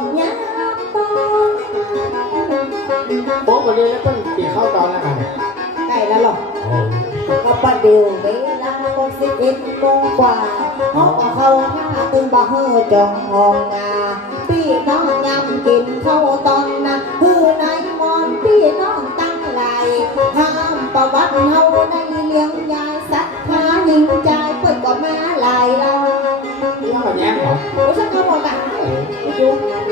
กินข้าวยามตอนโป๊ะมาเลยแล้วเพิ่นตีเข้าตอนแล้วกันใกล้แล้วหรอโอ้ก็ประเดี๋ยวเวลาก็สิบเอ็ดโมงกว่าห้องเขาห้าตึงบ่เฮอจองห้องงาพี่น้องยำกินข้าวตอนนะฮือในมอนพี่น้องตั้งไหลห้ามประวัติเฮาในเลี้ยงยายสัตว์หายิงใจเปิดก็มาหลายเรายอดแย้มเหรอโอ้ฉันก็บอกกันอยู่นี่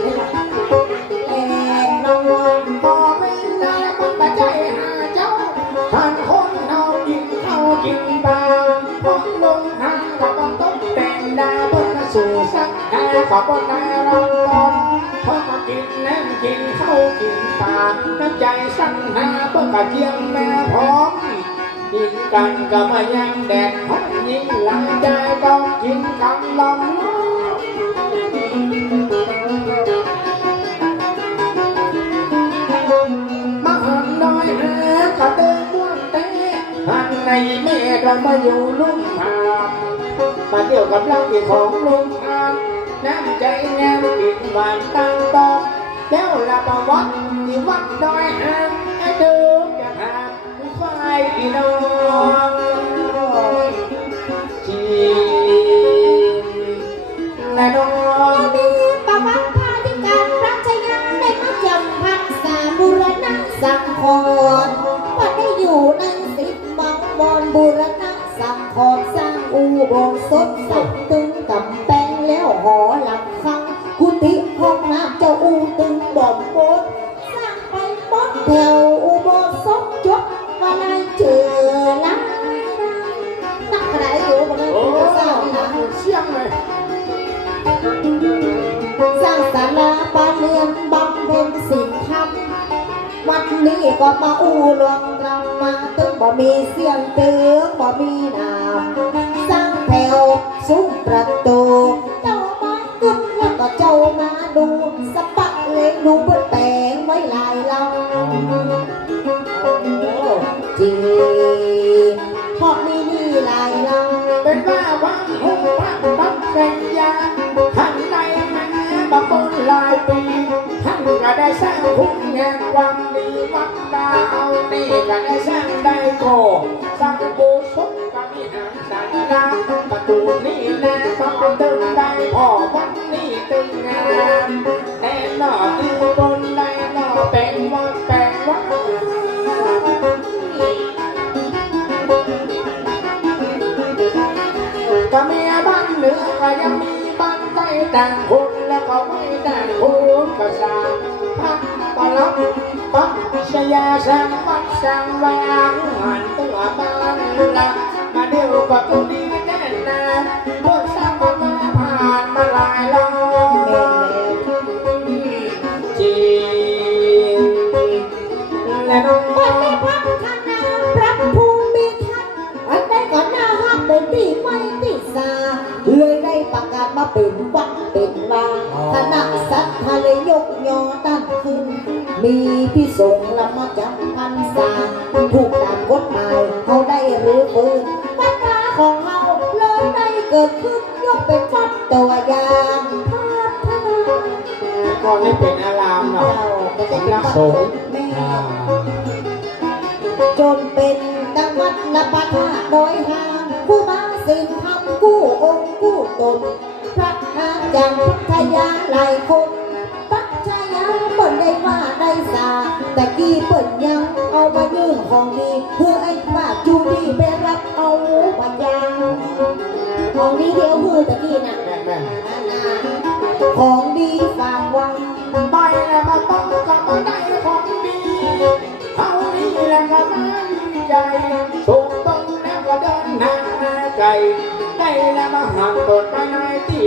ข้าวกินปลาพอลงทางก็ต้องตกแต่งดาวเพิ่นสู่สักดาขอบนดารำตอนพอมากินน้ำกินข้าวกินปลาน้ำใจสั่งหาเพิ่อกะเทียงแม่พร้อมกินกันก็มายังแดดหอยิ่งหลังใจต้องกินกำลัง แม่เรามาอยู่ลุ่มทางมาเที่ยวกับเราที่ของลุ่มทางน้ำใจแนวปิดหวานตั้งตอกแล้วละประวัติที่วัดดอยอ่างไอ้เดิมจะหาผู้ชายพี่น้อง ก็มาอู้ลวงรำมาตึงบ่มีเสียงเตืองบ่มีนามสร้างแถวซุ้มประตู สร้างคุณงามความดีวัดดาวนี่ก็ได้สร้างได้โกสร้างโบสถ์ก็มีหางสารลาประตูนี่นะก็ตึงได้พอวันนี้ตึงงาม ลับปักชยาสร้างวัดสร้างวางหันตัวบ้านละมาเดียวก็ตัวดีแน่นนะพวกสร้างมามาผ่านมาหลายรอบจีและน้องวันนี้พัฒนาพระภูมิทัศน์อันได้ก่อนหน้าห้ามเป็นที่ไม่ที่สาเลยได้ประกาศมาเป็นวัดเป็น คณะสัตว์ทะเลยยกยอตั้งขึ้น มีพิสงฆ์ละมาจำพรรษาถูกตามกฎหมายเขาได้หรือปืนปัญหาของเราเลยได้เกิดขึ้นยกเป็นวัดตัวอย่างพัฒนาก่อนให้เป็นอารามเนาะเราก็จะสำเป็นนักวัดสงฆ์แม่อ่าจนเป็นดังวัดละปะทะโดยหา จารย์พุทธยาหลายคนปัจจยาเปิ่นได้ว่าได้สาแต่กี้เปิดยังเอามายื่นของดีเพื่อไอ้ว่าจูดีไปรับเอาปัญญาของดีเดียวมือตะกี้น่ะของดีฝากไว้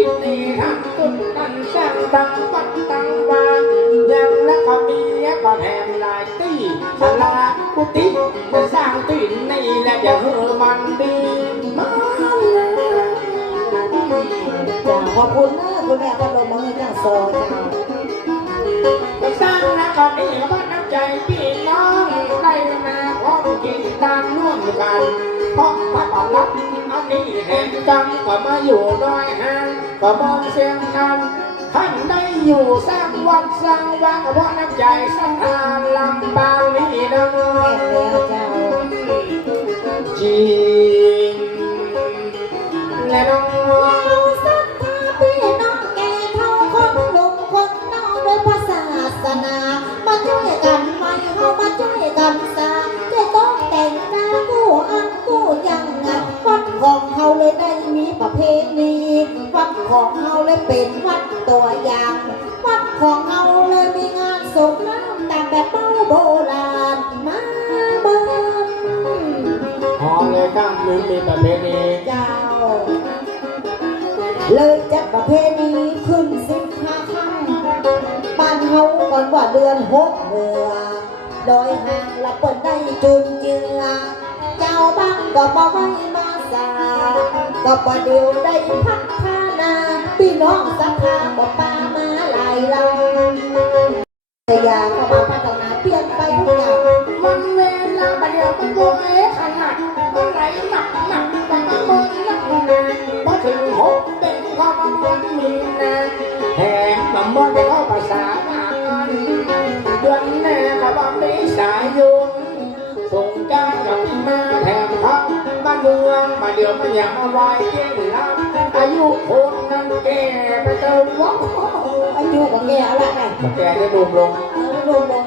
ในที่นี้ทำตุนกันสร้างตั้งวัดตั้งวางยังแล้วก็มีก็แถมหลายที่สลากุฏิจะสร้างที่นี่และจะเฮอมันดีมาจ้าขอบคุณนะคุณแม่พัดลมมือจังซอยเจ้าไปสร้างนักก็ดีกับบ้านน้ำใจพี่น้องได้มาพร้อมกินทานร่วมกัน พราะพระปรับอันนี้แห่งกรรมก็มาอยู่น้อยห่างก็มองเสียงกันท่านได้อยู่สร้างวัดสร้างวัดเพราะน้ำใจสถานลำบางนี้นะแล้วเจ้ เขาเลยเป็นวัดตัวอย่าง วัดของเขาเลยมีงานส่งน้ำตามแบบเป้าโบราณมาเบิ่งหอเลยข้ามลืมมีประเพณีเจ้า เลยจัดประเพณีขึ้นสิบห้าค่ำบ้านเฮาก่อนว่าเดือนหกเมือโดยห่างละเปิดได้จุนเจือ เจ้าบ้านก็บ่ไว้มาสาก็บ่เดียวได้พัฒนา พี่น้องศรัทธาบ่ปามาหลายลำแต่อยาก็มาพัฒนาเปลี่ยนไปทุกอย่างมันเวลาประเดี๋ยวมันโวยขนาดมันไหลหนักหนักแต่มันบนนักนานพอถึงหกเด็กเข้ามามันมีนาแถมมันมันจะเข้าภาษาหนักเดือนแน่กับว่ามีสายยุงส่งจ้ากับมาแถมเขาบ้านเมืองมาเดี๋ยวมันอยากมาไว้เย็นรับ อายุคนนั้นแก่ไปเติมวัดอายุของแกละไงแก่จะดุมลงเออลงลง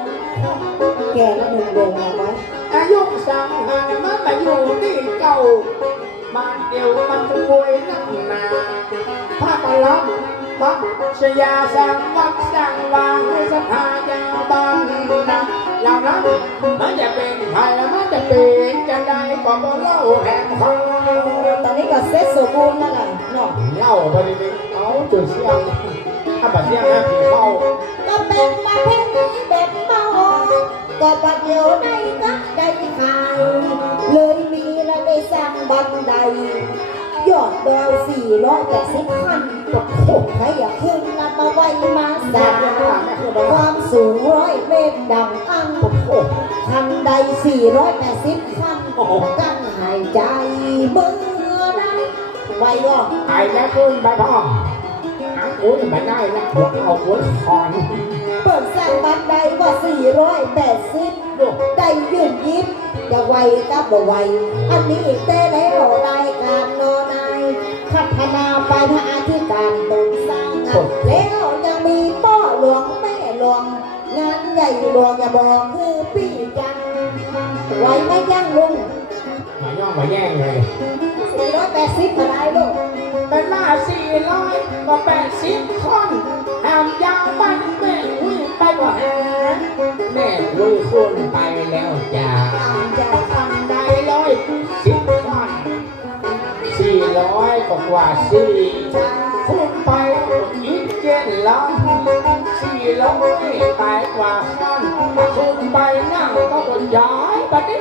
แกละหนึ่งลงเอาไว้อายุสังหารมันมาอยู่ที่เก่าบ้านเดียวมันจะป่วยนักหนาพระกลับวัดชยาสังวัดสังวางคือสถานยาบังนะ เหล่านั้นมันจะเป็นไทยมันจะเป็นจะได้ก็บ่เล่าแห่งเขาตอนนี้ก็เซ็ตสมบูรณ์แล้วล่ะเนาะเล่าไปดิเอาจุดเสียงถ้าบัดเสียงนะผีเข้าก็เป็นประเพณีแบบเมาก็ปัดเดียวในก็ได้ขายเลยมีและได้สร้างบันไดยอดดอยสี่ร้อยแปดสิบขั้นก็โคตรใครอยากขึ้นนำมาไว้มาสร้างความสูง เมตรดังอังโอ้โหคันใดสี่ร้อยแปดสิบขั้นกั้นหายใจเบื่อได้ไว้ก็ไอ้แม่คุณใบทองหางอุ้ยไม่ได้นะหัวเอาหัวคอนเปิดสร้างบันไดว่าสี่ร้อยแปดสิบลูกได้ยืนยิบจะไวก็บ่ไวอันนี้แต่แล้วรายการนอนายพัฒนาไปทางอาธิการต งานใหญ่หลวงอย่าบอกคือพี่จันไหวไหมยังลุงมาย่องมาแย่งเลยสี่ร้อยแปดสิบมาได้ลูกเป็นมาสี่ร้อยก็แปดสิบคนห้ามยาวไปแม่อุ้ยไปกว่าแหนแม่อุ้ยคุณไปแล้วจ้าตามใจทำได้ร้อยสิบคนสี่ร้อยกว่าสี่จ้าคุณไปอีกเจ็ดล้า นสี่ร้อยตายกว่าคนถ้าคุณไปนั่งก็บนย้ายไปดิ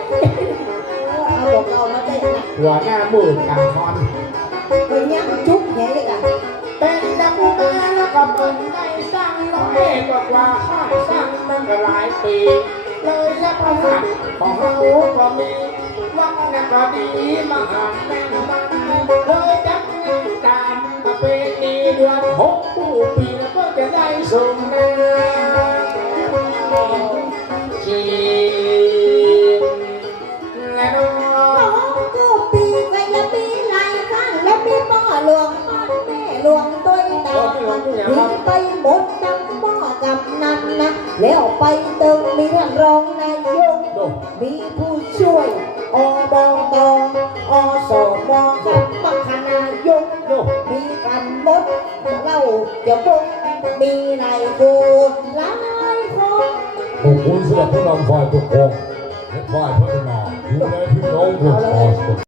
เอาบอกเรามาได้นะหัวหน้าหมื่นกลางคอนไปยังจุ๊บแค่เลยกันเป็นดังมาแล้วก็เป็นได้สร้างร้อยกว่ากว่าข้างสร้างมันก็หลายปีเลยและประหัตของเราก็มีวังนัก็ดีมหาแม่นมันเลยจับงานตามประเพณีเดือนหก มีผู้ช่วยอบตอสมกับมัคณายกดูมีกันหมดเราจะพงมีนายกูหลายคนขอบคุณสำหรับผู้นำฝ่ายปกครองและฝ่ายพัฒนาดูแลพี่น้องประชาชน